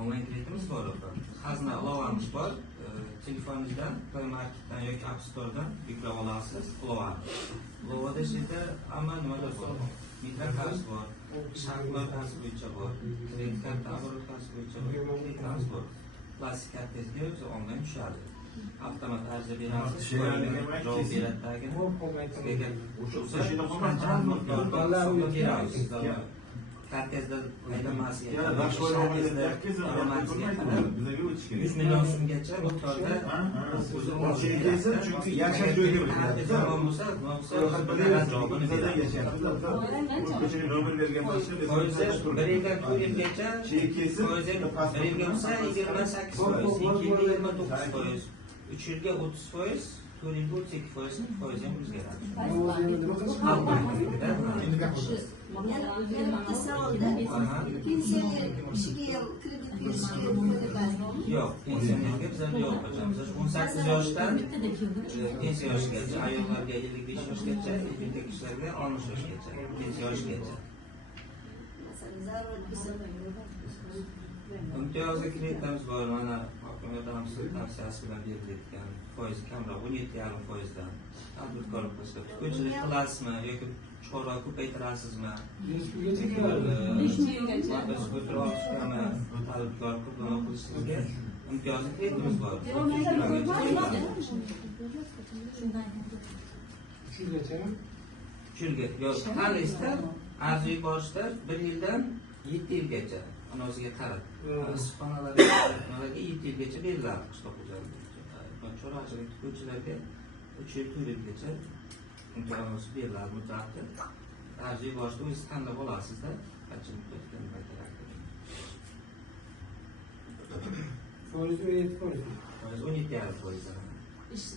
Onlayn kreditimiz bor. Xazina ilovamiz bor. Telefoningizdan Play Marketdan yoki App Store'dan yuklab olasiz. Ilovada sizda hamma nimalar bor. Mikroqarz bor, shart loyihasi bo'yicha bor, kredit karta oborotkasi bo'yicha bor, kreditimiz bor. Plastik kartangizga o'zi onlayn tushadi. Avtomat ariza berasiz, javob beradidagi. O'sha kartangizda aylanmasiga, aylanmasiga 100 million so'mgacha miqdorda chunki yashash joyga bir yildan 4 yilgacha foizi 1 yilga bo'lsa 28%, 2 yilga 29%, 3 yilga 30%, 4 yilga 32% foiz ham o'zgaradi. Yo'q, pensionerga bizlar yo'q qo'yamiz. 18 yoshdan pensiya yoshigacha, ayollarga 55 yoshgacha, erkak kishilarga 60 yoshgacha, pensiya yoshigacha. Imtiyozli kreditlarimiz bor. Mana hokimiyatimiz tavsiyasi bilan berilgan foiz kamroq 17,5%dan tadbirkorlik qilishda ko'pchilik qilasizmi yoki chorva ko'paytirasizmi? 5 milliongacha tadbirkor qilishingizga imtiyozli kreditimiz bor. 3 yilga yo'q, tanlaysiz, arziy borishda 1 yildan 7 yilgacha o'ziga qarab, issiqxonalarga 7 yilgacha beriladi qishloq xo'jaligida. Chorvachilik tikuvchilarga 3 yil 4 yilgacha imtiyoz beriladi muddati. Arziy borishda o'zingiz tanlab olasizda, qancha muddatga nima kerak. Foiz 17%. Foiz 17,5%.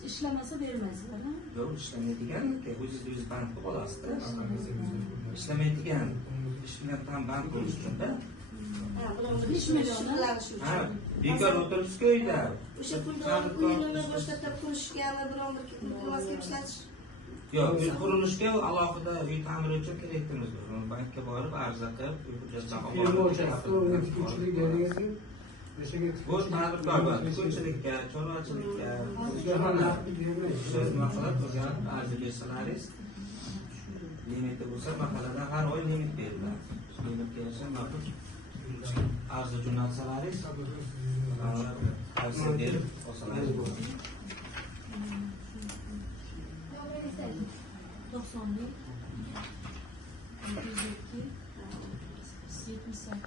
İşlemese vermezler. Yo'q, ishlamaydigan, o'zingiz band qilib olasizda. Ishlamaydigan, ishlayotgan band bo'lish uchun-da. 5 million. Bekor o'tiribsiz uyda. O'sha pulni boshqa qurishgami, biron bir iltimosga ishlatish. Yo'q, uy qurilishga alohida uy ta'miri uchun kerakligimiz bor. Bankka borib ariza qilib, hujjatlarni olib, bu tadbirkorlar, ko'pchilikka, chorvachilikka, siz masalan turgan arz bersalaringiz, limiti bo'lsa, mahalada har oy limit beriladi. Limitga yarasha ma'qul arz jo'natsalaringiz, tavsiya berib olsalaringiz bo'ladi. 90 bin 102 78